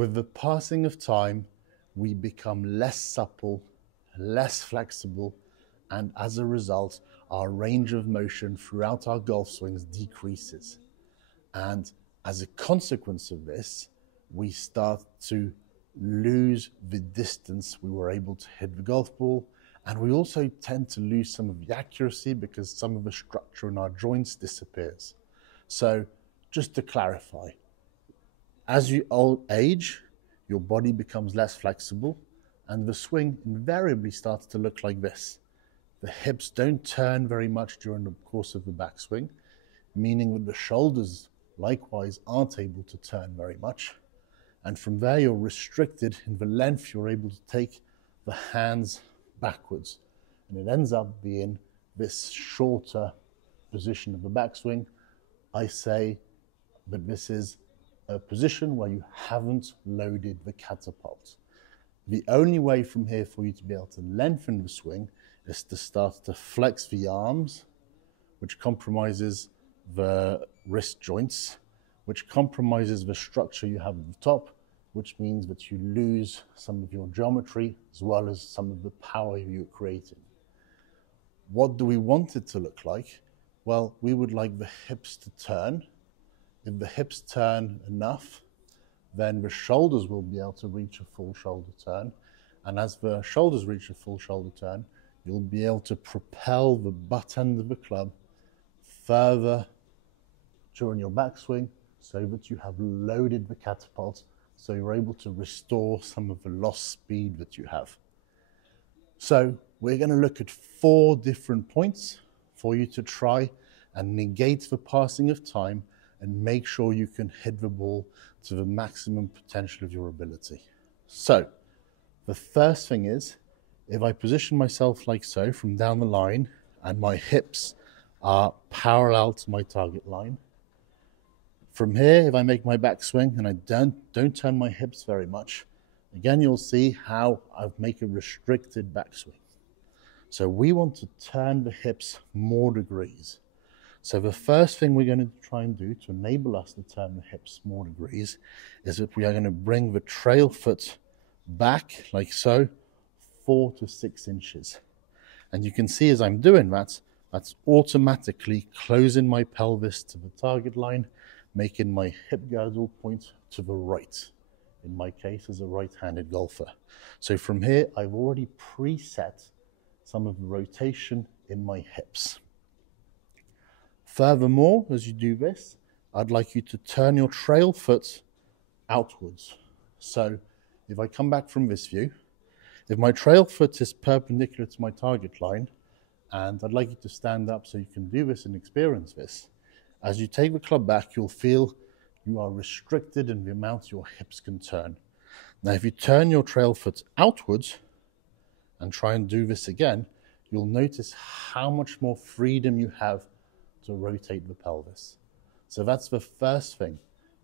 With the passing of time, we become less supple, less flexible, and as a result, our range of motion throughout our golf swings decreases. And as a consequence of this, we start to lose the distance we were able to hit the golf ball. And we also tend to lose some of the accuracy because some of the structure in our joints disappears. So just to clarify, as you age, your body becomes less flexible and the swing invariably starts to look like this. The hips don't turn very much during the course of the backswing, meaning that the shoulders likewise aren't able to turn very much. And from there, you're restricted in the length you're able to take the hands backwards. And it ends up being this shorter position of the backswing. I say that this is a position where you haven't loaded the catapult. The only way from here for you to be able to lengthen the swing is to start to flex the arms, which compromises the wrist joints, which compromises the structure you have at the top, which means that you lose some of your geometry as well as some of the power you're creating. What do we want it to look like? Well, we would like the hips to turn. If the hips turn enough, then the shoulders will be able to reach a full shoulder turn. And as the shoulders reach a full shoulder turn, you'll be able to propel the butt end of the club further during your backswing so that you have loaded the catapult, so you're able to restore some of the lost speed that you have. So we're going to look at 4 different points for you to try and negate the passing of time and make sure you can hit the ball to the maximum potential of your ability. So the first thing is, if I position myself like so from down the line and my hips are parallel to my target line, from here, if I make my backswing and I don't turn my hips very much, again, you'll see how I make a restricted backswing. So we want to turn the hips more degrees. So the first thing we're going to try and do to enable us to turn the hips more degrees is that we are going to bring the trail foot back like so, 4 to 6 inches. And you can see as I'm doing that, that's automatically closing my pelvis to the target line, making my hip girdle point to the right, in my case as a right-handed golfer. So from here, I've already preset some of the rotation in my hips. Furthermore, as you do this, I'd like you to turn your trail foot outwards. So if I come back from this view, if my trail foot is perpendicular to my target line, and I'd like you to stand up so you can do this and experience this, as you take the club back, you'll feel you are restricted in the amount your hips can turn. Now, if you turn your trail foot outwards and try and do this again, you'll notice how much more freedom you have to rotate the pelvis. So that's the first thing.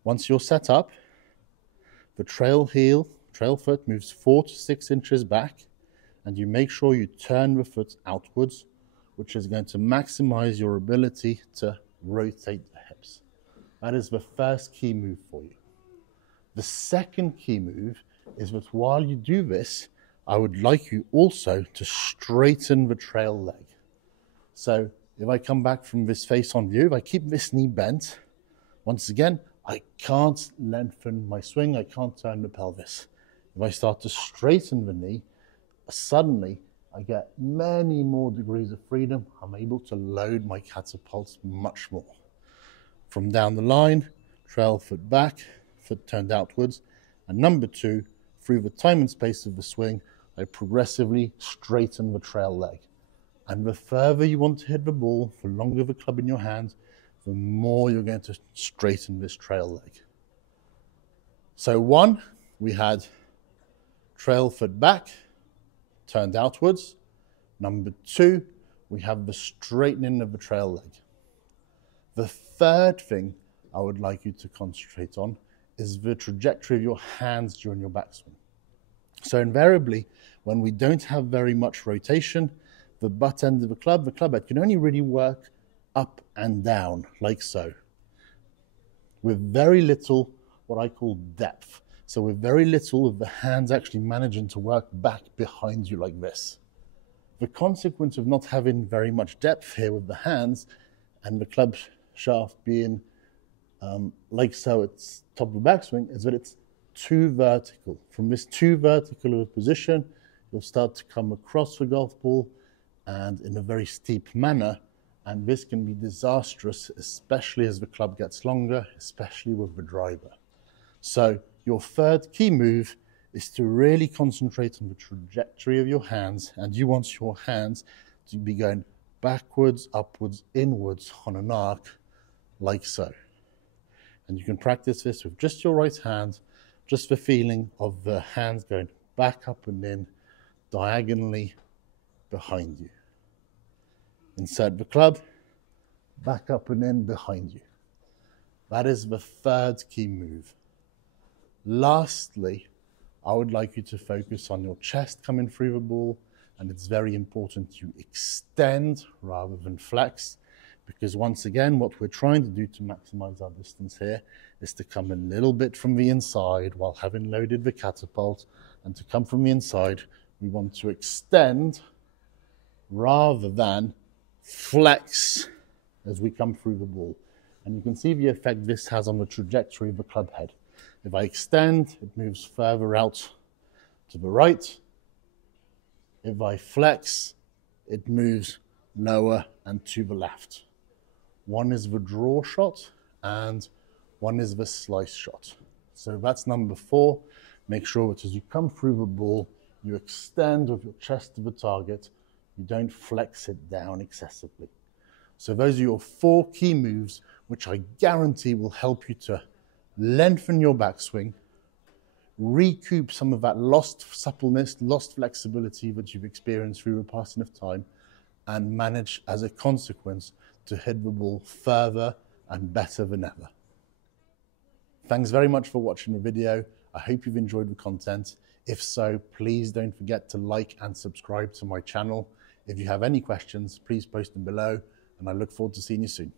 Once you're set up, the trail foot moves 4 to 6 inches back, and you make sure you turn the foot outwards, which is going to maximize your ability to rotate the hips. That is the first key move for you. The second key move is that while you do this, I would like you also to straighten the trail leg. So if I come back from this face-on view, if I keep this knee bent, once again, I can't lengthen my swing, I can't turn the pelvis. If I start to straighten the knee, suddenly I get many more degrees of freedom. I'm able to load my catapults much more. From down the line, trail foot back, foot turned outwards. And number 2, through the time and space of the swing, I progressively straighten the trail leg. And the further you want to hit the ball, the longer the club in your hand, the more you're going to straighten this trail leg. So 1, we had trail foot back, turned outwards. Number 2, we have the straightening of the trail leg. The third thing I would like you to concentrate on is the trajectory of your hands during your backswing. So invariably, when we don't have very much rotation, the butt end of the club head can only really work up and down, like so, with very little what I call depth. So with very little of the hands actually managing to work back behind you like this. The consequence of not having very much depth here with the hands and the club shaft being like so at top of the backswing is that it's too vertical. From this too vertical of a position, you'll start to come across the golf ball and in a very steep manner, and this can be disastrous, especially as the club gets longer, especially with the driver. So your third key move is to really concentrate on the trajectory of your hands, and you want your hands to be going backwards, upwards, inwards on an arc like so. And you can practice this with just your right hand, just the feeling of the hands going back up and in diagonally behind you. Insert the club, back up and in behind you. That is the third key move. Lastly, I would like you to focus on your chest coming through the ball, and it's very important you extend rather than flex, because once again, what we're trying to do to maximize our distance here is to come a little bit from the inside while having loaded the catapult, and to come from the inside, we want to extend rather than flex as we come through the ball. And you can see the effect this has on the trajectory of the club head. If I extend, it moves further out to the right. If I flex, it moves lower and to the left. One is the draw shot and one is the slice shot. So that's number 4. Make sure that as you come through the ball, you extend with your chest to the target. You don't flex it down excessively. So those are your 4 key moves, which I guarantee will help you to lengthen your backswing, recoup some of that lost suppleness, lost flexibility that you've experienced through the passing of time, and manage as a consequence to hit the ball further and better than ever. Thanks very much for watching the video. I hope you've enjoyed the content. If so, please don't forget to like and subscribe to my channel. If you have any questions, please post them below, and I look forward to seeing you soon.